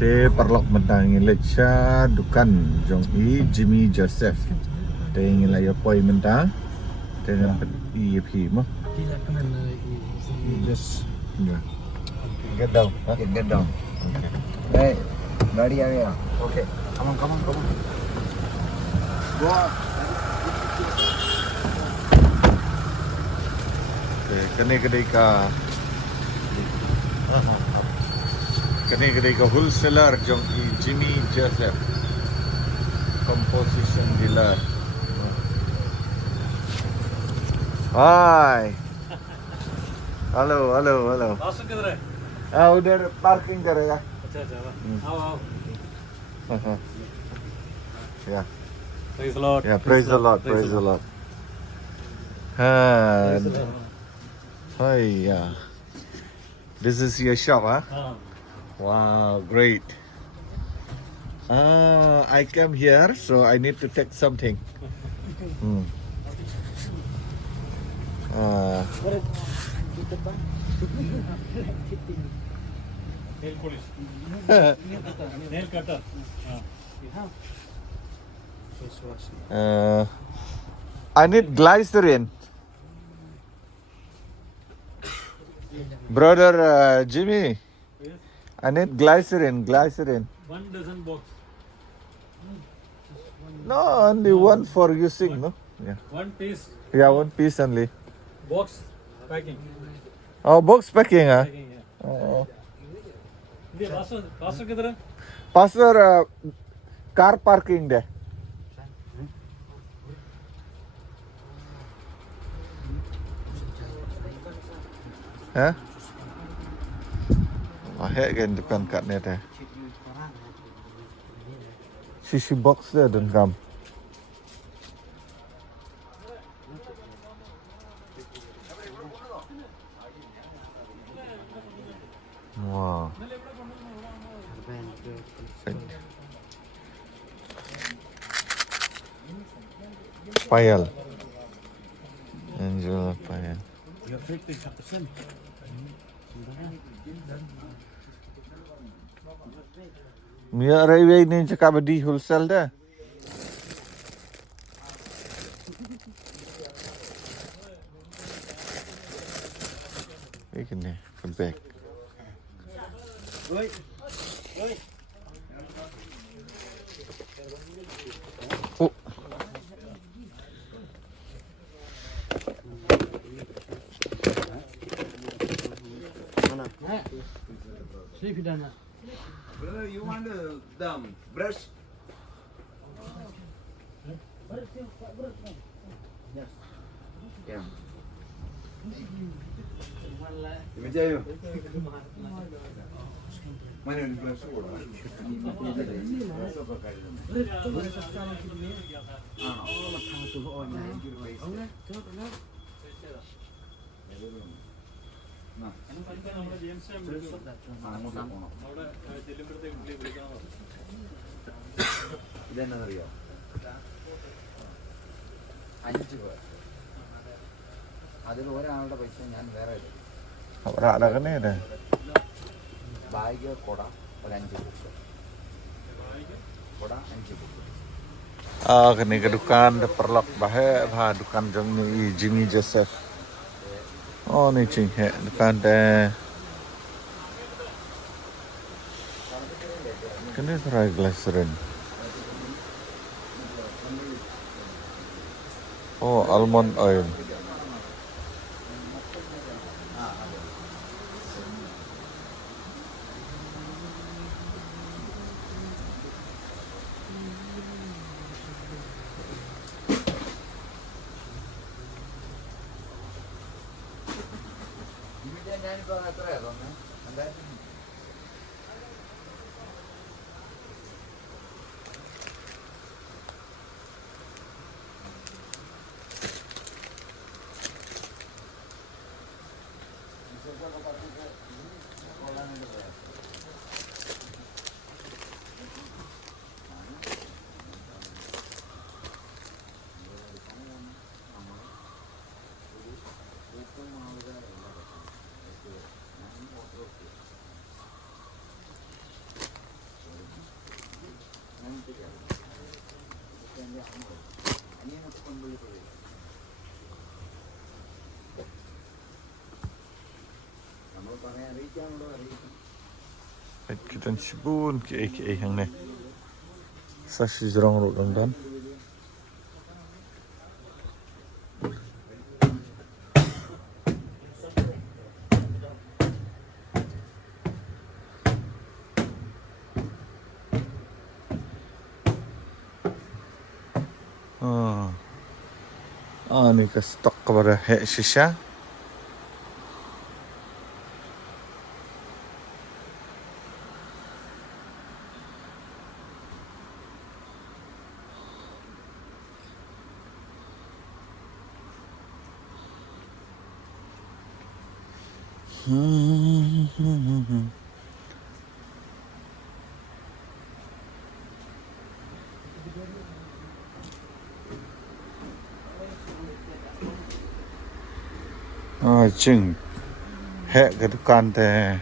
Te perlok mentang lecha dukan jong i Jimmy Joseph. Te ngila ya poi mentang. Te nampak EP mo. Tidak kena just Ya. Get down. Huh? Get down. Okay. Hey, गाड़ी आ गया. Okay. Come on. Go. Okay. Kedai ka wholesaler jong i Jimmy Joseph. Composition dealer. Hai. Halo. Last किधर है? उधर parking करेगा. अच्छा आओ Yeah. praise the Lord. Yeah, praise the Lord. Hi, yeah. This is your shop, huh? हाँ Wow, great. I came here, so I need to take something. Hmm. nail polish nail cutter हाँ I need glycerin. Brother Jimmy, yes I need glycerin. 1 dozen box No, only one for using, no? Yeah. 1 piece Yeah, one piece only. box packing Oh, box packing, huh? yeah Oh. ये pastor किधर है? Pastor, car parking there. Hah? Lahir kan depan kat ni teh. Sisi box dia dan kam. Wow. Payal. Angela Payal. Mia railway ni cakap di wholesale dah. Ini ni, bag. Oh. Brother, you want the brush? Yes. Yeah. Ini aja yuk. Mana ni brush ko? നമ്മുടെ James അവിടെ ചെല്ലുമ്പോഴത്തേക്ക് പുള്ളി വിളിക്കണം ഇതെന്നറിയോ 5 പേർ അതിൽ ഒരാളുടെ പൈസ ഞാൻ വേറെ എടുക്കും Ada kan ni dah. Bag കൊട ഒരു 5 ബുക്ക് കൊട 5 book Kini ke dukan de perlok bah dukan jong ni Jimmy Joseph. Oh ni cing he dukan teh. Kini try glycerin. Oh, almond oil. ഞാനിപ്പോൾ എത്രയാണ് തന്നെ എന്തായാലും Ini untuk pembeli beli. Kamu pakai Rijang lo Rijang. Kita cibun ke yang nih. Sashi jerong rudang dan. Ini ke stok kepada hek shisha. Chừng hệ cái dukan teh.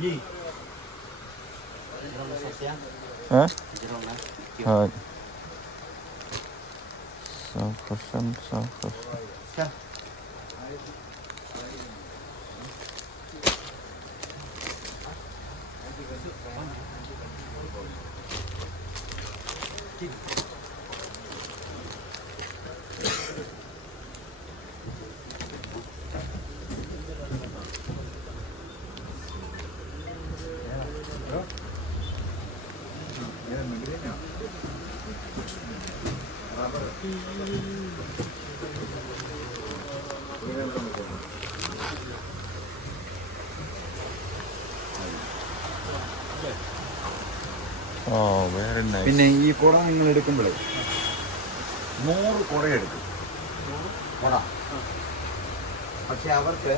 Gì? Hah? Hai. Sampai. Oh, very nice. പിന്നെ ഈ കുട നിങ്ങൾ എടുക്കുമ്പോഴേ 100 കുട എടുക്കും കുട. പക്ഷെ അവർക്ക്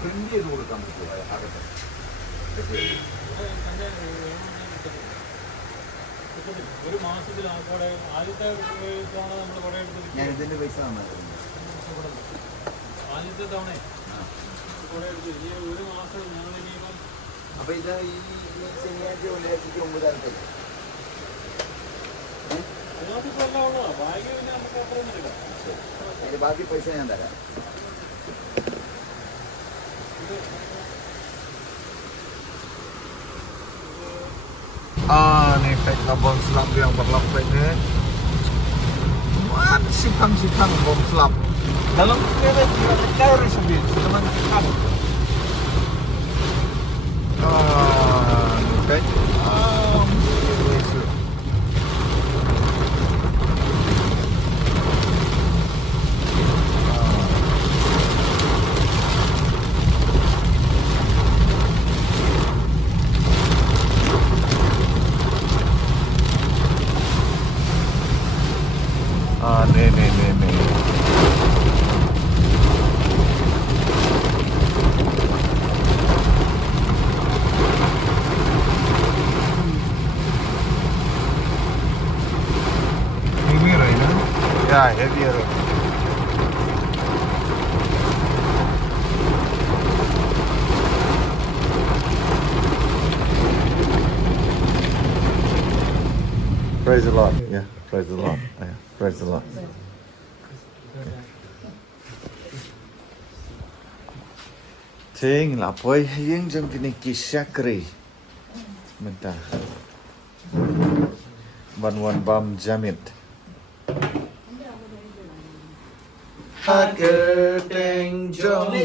print ചെയ്ത് കൊടുക്കാൻ പറ്റുമോ അകത്ത്? ഒരു മാസത്തിൽ ആദ്യത്തെ തവണ നമ്മൾ കുറെ എടുത്തിട്ട് ഞാൻ ഇതിന്റെ പൈസ ആദ്യത്തെ തവണ കുറെ എടുത്തു. ഈ ഒരു മാസം ഞങ്ങൾ ഇനിയിപ്പം അപ്പൊ ഇത് ഈ ശനിയാഴ്ച വെള്ളിയാഴ്ചക്ക് 9,000. അതിനകത്തിപ്പോൾ എല്ലാം ഉള്ളതാണ്. ബാഗ് പിന്നെ നമുക്ക് അപ്പുറം എടുക്കാം. അതിന്റെ ബാക്കി പൈസ ഞാൻ തരാം. Nih peka bom selap yang berlapis ini. Wah, sikang bom selap. Dalam kira cair sedikit, teman kan. Nih peka. Nih. Heavy right now? Yeah, heavier. Praise the Lord. Yeah, praise the Lord. Yeah, praise the Lord. Ting là bơi hiến trong cái này kisah kri. Bentar. Banwan bam jamit. Keting jong mi.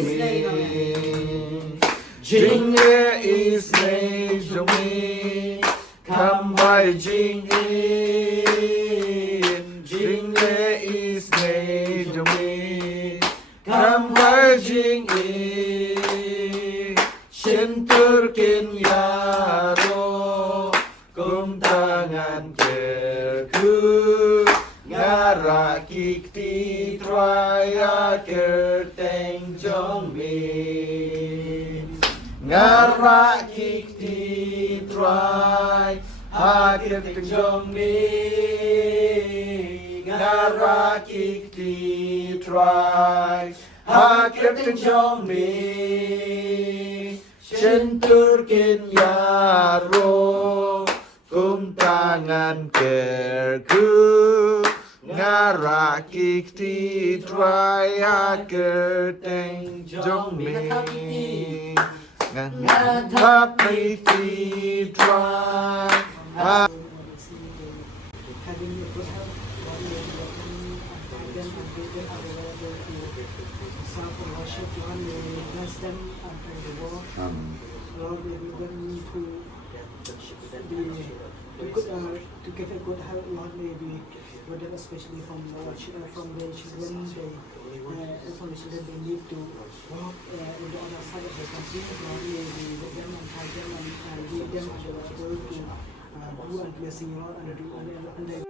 Jing is ne jong mi. Come by jing in. Jing is ne jong mi. Come by jing in. Turkin yaro kum tangan ke ngarap Rakikti Traya Kerteng Jongmi Ngarakikti Try Kerteng Jongmi Ngarakikti Try Kerteng Jongmi Senturkin Yaro Kum tangan kerku Ngarakikti Traya Kerteng Jongmi Ngarakikti Traya having a good health, body and guidance and vision available to serve and worship. Lord, may you bless them after the war. Lord, may you give them to give a good health. Lord, may be with them, especially from the children, from the children they need to walk in the other side of the country. Lord, may be with them and guide them and lead them and able to do and blessing, Lord, and do and they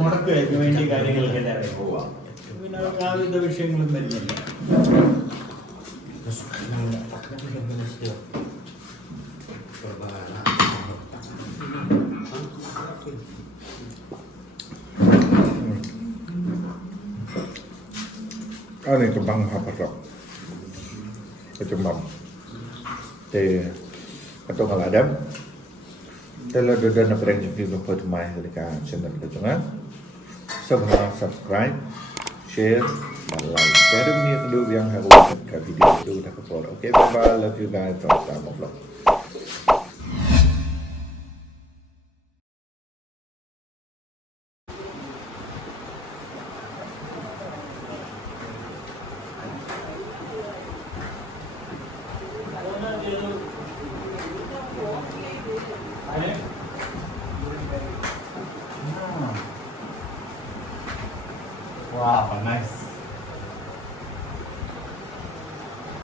മുടക്കുകൾക്ക് വേണ്ടി കാര്യങ്ങൾക്കെല്ലാം പിന്നെ ആവിധ വിഷയങ്ങളും വരുന്നില്ല. Ini kembang apa dok? Kecembang. Thì atau kalau ada, kalau ada nak pernah jumpa lupa tu mai dekat channel kita jangan. Subscribe, share, dan like. Jadi ni kedua yang harus kat video itu dah kepol. Okay, bye bye. Love you guys. Sama vlog. Wow, nice.